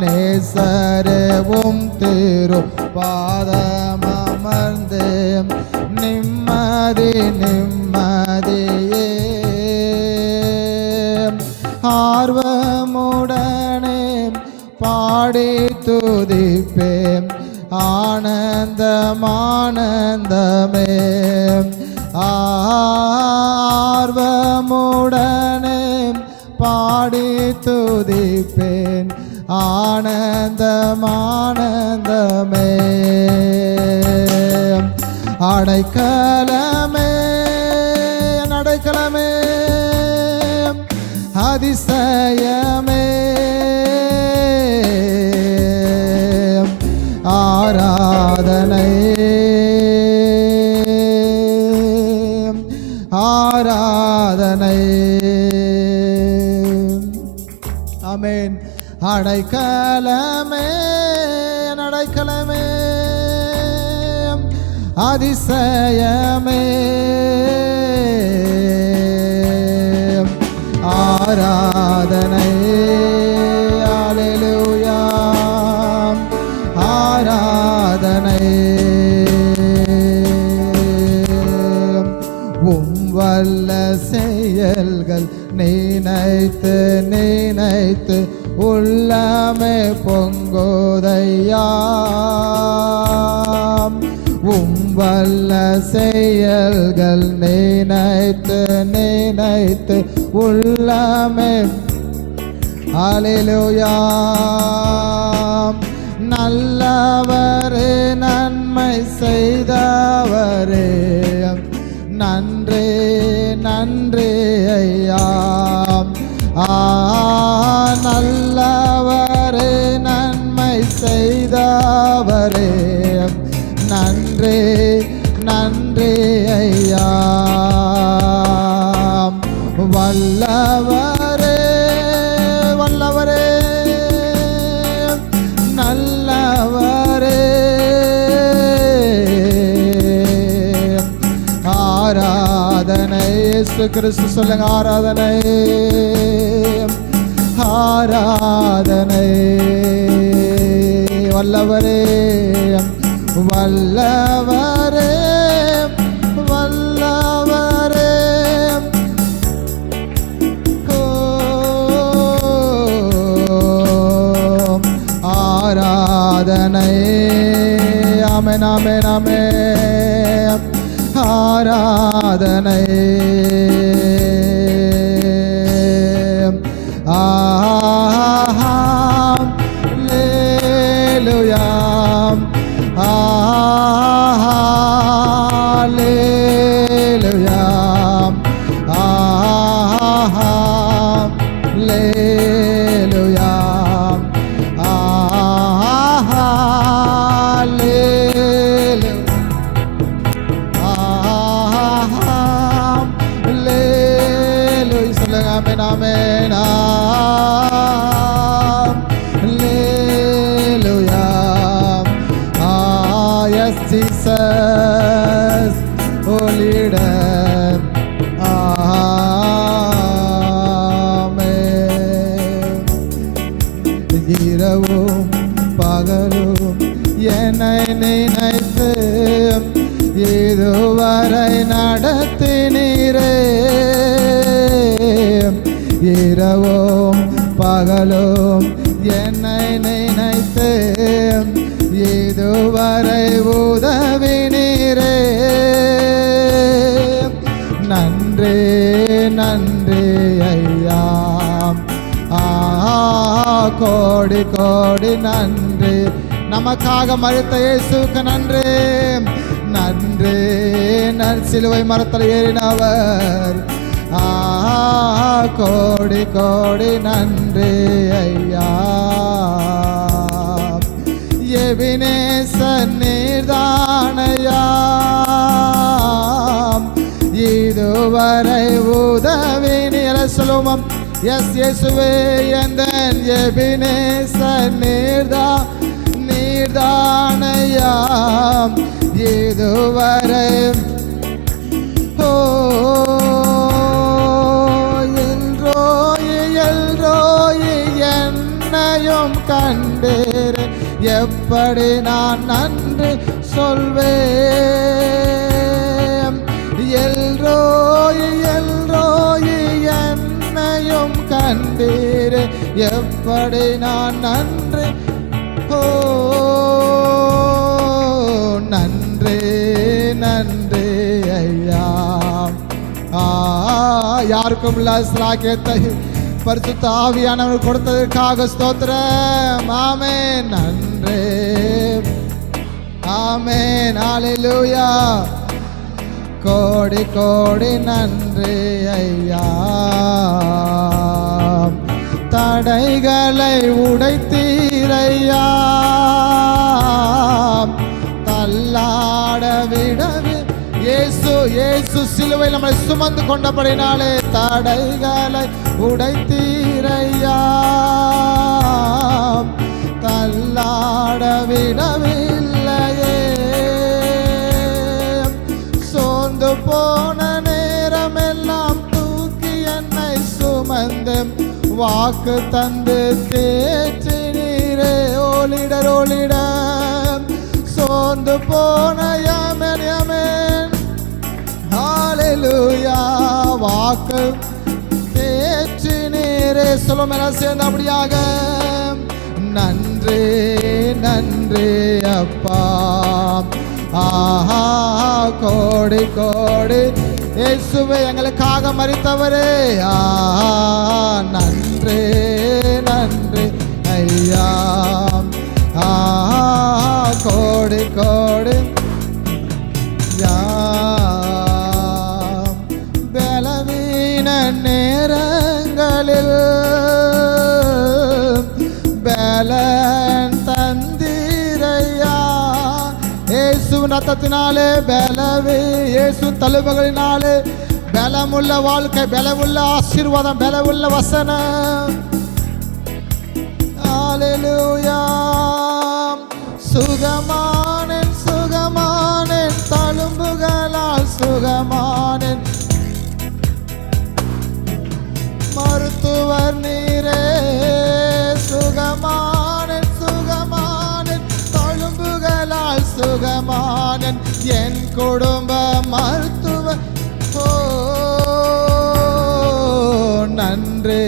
நேசரவும் திரு பாதமர்ந்து நிம்மதி நிம்மதியே ஆர்வமுடனே பாடி துதிப்பேன் ஆனந்தமானந்தமே ஆர்வமுடனே பாடி துதிப்பேன் ஆனந்தமானந்தமே அடைக்கலமே அடைக்கலமே அதிசயமே ஆராதனை ஆராதனை ஆமென் அடைக்கலமே அடைக்கலமே அதிசயமே ஆராதனை அல்லேலூயா ஆராதனை வல்ல செயல்கள் நினைத்து நினைத்து உள்ளமே பொங்குதையா வல்ல செயல்கள் நினைத்து நினைத்து உள்ளமே அல்லேலூயா நல்லவரே நன்மை செய்தவரே நன்றே நன்றே ஐயா நல்லவரே நன்மை செய்தவரே நன்றே நன்றே ஐயா வல்லவரே வல்லவரே நல்லவரே ஆராதனை இயேசு கிறிஸ்து சொல்லுங்க ஆராதனை ஆராதனை வல்லவரே வல்லவரே வல்லவரே ஆராதனை ஆமென் ஆமென் ஆமென் ஆராதனை அல்லேலூயா அல்லேலூயா அல்லேலூயா அல்லேலூயா சொல்லுங்க ஆமென் ஆமென் அல்லேலூயா yes Jesus holy name ஆமென் இரவும் பகலும் என்னை நினைத்து இதுவரை நடத்தினீரே இரவும் பகலும் என்னை நினைத்து இதுவரை உதவினீரே நன்றி நன்றி ஐயா கோடி கோடி நன்றி நமக்காக மரித்த இயேசுவுக்கு நன்றி நன்றி சிலுவை மரத்தில் ஏறினவர் கோடி கோடி நன்றி ஐயா எபினேசர் நீர்தானையா இதுவரை உதவினீர் சொல்லுவோம் எஸ் இயேசுவே எந்தன் எபினேசர் நீர்தானையா இதுவரை எப்படி நான் நன்றி சொல்வேன். எல்ரோயி எல்ரோயி என்னையும் கண்டீரே, எப்படி நான் நன்றி. ஓ நன்றி நன்றி ஐயா. யாருக்கும் இல்ல ஸ்லாக்கியத்தை பரிசுத்த ஆவியானவர் கொடுத்ததற்காக ஸ்தோத்திரம். ஆமென். நன்றி. ஆமென். ஹல்லேலூயா. கோடி கோடி நன்றி ஐயா. தடைகளை உடைத்தீரையா, தள்ளாட விடவே இயேசு இயேசு சிலுவையில் நம்மளை சுமந்து கொண்டபடினாலே தடைகளை உடைத்தீரையா, தள்ளாட விடவில்லையே. சோர்ந்து போன நேரமெல்லாம் தூக்கி என்னை சுமந்து வாக்கு தந்து தேற்றினீரே. ஓலிடர் ஓலிடர் சோர்ந்து போன யமன் யமன். ஹல்லேலூயா. வாக்கு தேற்றினீரே. சொல்லும் எல்லாம் சேர்ந்து அப்படியாக நன்றி நன்றி அப்பா. ஆஹா கோடி கோடி இயேசுவே எங்களுக்காக மரித்தவரே. ஆஹா நன்றி நன்றி ஐயா. ஆஹா கோடி கோடி பலவீன நேரங்களில் பலன் தந்தீரையா. இயேசு ரத்தத்தினாலே பலவே, இயேசு தழும்புகளினாலே பலமுள்ள வாழ்க்கை, பலமுள்ள ஆசீர்வாதம், பலமுள்ள வசனம். ஹல்லேலூயா. சுகமானேன் சுகமானேன் தழும்புகளால் சுகமானேன். மருத்துவர் நீரே. சுகமானேன் சுகமானேன் தழும்புகளால் சுகமானேன். என் குடும்ப மருத்துவர். ஓ நன்றி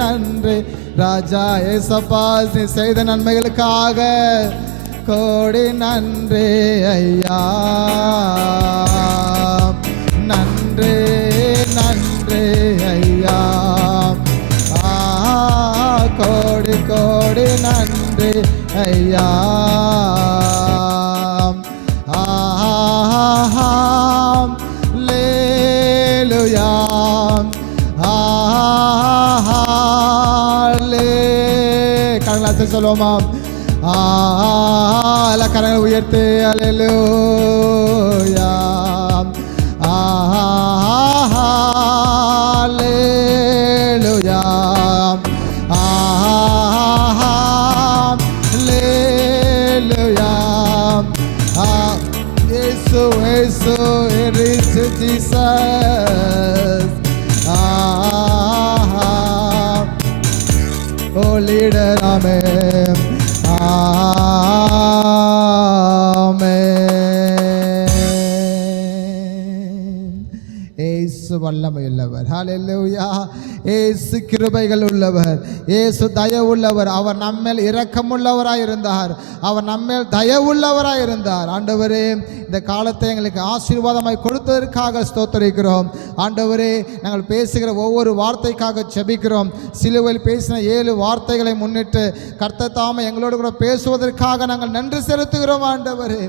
நன்றி ராஜா ஏசப்பா. நீ செய்த நன்மைகளுக்காக கோடி நன்றி ஐயா. நன்றி நன்றி ஐயா. கோடி கோடி நன்றி ஐயா. ஹல்லேலூயா. கரங்களை சொல்லுவோமா? எல்லா கரங்களை உயர்த்து ஹல்லேலூயா. ஹல்லேலூயா. ஹல்லேலூயா. இயேசு இயேசு இயேசு ஜீசஸ். ஓ லீடர். ஆமென். இயேசு வல்லமையுள்ளவர். ஹல்லேலூயா. இயேசு கிருபைகள் உள்ளவர். இயேசு தயவுள்ளவர். அவர் நம்மேல் இரக்கமுள்ளவராய் இருந்தார். அவர் நம்மேல் தயவுள்ளவராய் இருந்தார். ஆண்டவரே, இந்த காலத்தை எங்களுக்கு ஆசீர்வாதமாய் கொடுத்ததற்காக ஸ்தோத்திரிக்கிறோம். ஆண்டவரே, நாங்கள் பேசுகிற ஒவ்வொரு வார்த்தைக்காக ஜெபிக்கிறோம். சிலுவையில் பேசின 7 வார்த்தைகளை முன்னிட்டு கர்த்தர் தாமே எங்களோடு கூட பேசுவதற்காக நாங்கள் நன்றி செலுத்துகிறோம். ஆண்டவரே,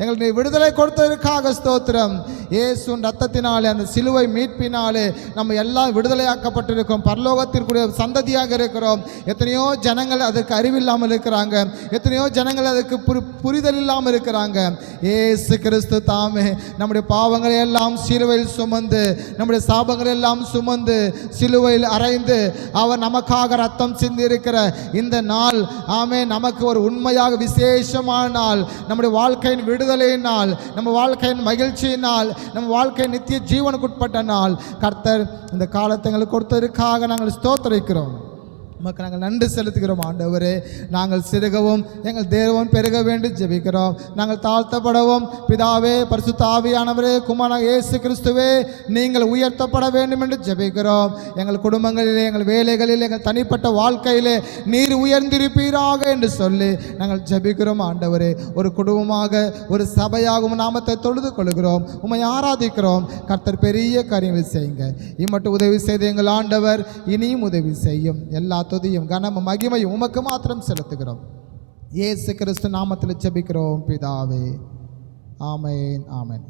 எங்களுக்கு விடுதலை கொடுத்ததற்காக ஸ்தோத்திரம். இயேசுவின் ரத்தத்தினாலே, அந்த சிலுவை மீட்பினாலே நம்ம எல்லாம் விடுதலையாக்கப்பட்டிருக்கோம். பரலோகத்திற்குரிய சந்ததியாக இருக்கிறோம். எத்தனையோ ஜனங்கள் அதற்கு அறிவில்லாமல் இருக்கிறாங்க. எத்தனையோ ஜனங்கள் அதற்கு புரிதல் இல்லாமல் இருக்கிறாங்க. இயேசு கிறிஸ்து தாமே நம்முடைய பாவங்களை எல்லாம் சிலுவையில் சுமந்து, நம்முடைய சாபங்களை எல்லாம் சுமந்து சிலுவையில் அறைந்து அவர் நமக்காக ரத்தம் சிந்தி இருக்கிற இந்த நாள், ஆமே, நமக்கு ஒரு உண்மையாக விசேஷமான நாள். நம்முடைய வாழ்க்கையின் விடுதலை நாள், நம்ம வாழ்க்கையின் மகிழ்ச்சியினால், நம்ம வாழ்க்கையின் நித்திய ஜீவனுக்குட்பட்ட நாள். கர்த்தர் இந்த காலத்தை எங்களுக்கு கொடுத்ததற்காக நாங்கள் ஸ்தோத்திரிக்கிறோம். உமக்கு நாங்கள் நன்றி செலுத்துகிறோம் ஆண்டவரே. நாங்கள் சிறுகவும் எங்கள் தேவன் பெருக வேண்டும் ஜெபிக்கிறோம். நாங்கள் தாழ்த்தப்படவும் பிதாவே, பரிசுத்த ஆவியானவரே, குமாரனாகிய இயேசு கிறிஸ்துவே நீங்கள் உயர்த்தப்பட வேண்டும் என்று ஜெபிக்கிறோம். எங்கள் குடும்பங்களிலே, எங்கள் வேலைகளில், எங்கள் தனிப்பட்ட வாழ்க்கையிலே நீர் உயர்ந்திருப்பீராக என்று சொல்லி நாங்கள் ஜெபிக்கிறோம் ஆண்டவரே. ஒரு குடும்பமாக, ஒரு சபையாக நாமத்தை தொழுது கொள்கிறோம், உம்மை ஆராதிக்கிறோம். கர்த்தர் பெரிய காரியங்களை செய்யுங்க. இம்மட்டும் உதவி செய்த எங்கள் ஆண்டவர் இனியும் உதவி செய்யும். எல்லா துதியும் கனமும் மகிமையும் உமக்கு மாத்திரம் செலுத்துகிறோம். இயேசு கிறிஸ்து நாமத்தில் ஜெபிக்கிறோம் பிதாவே. ஆமென், ஆமென்.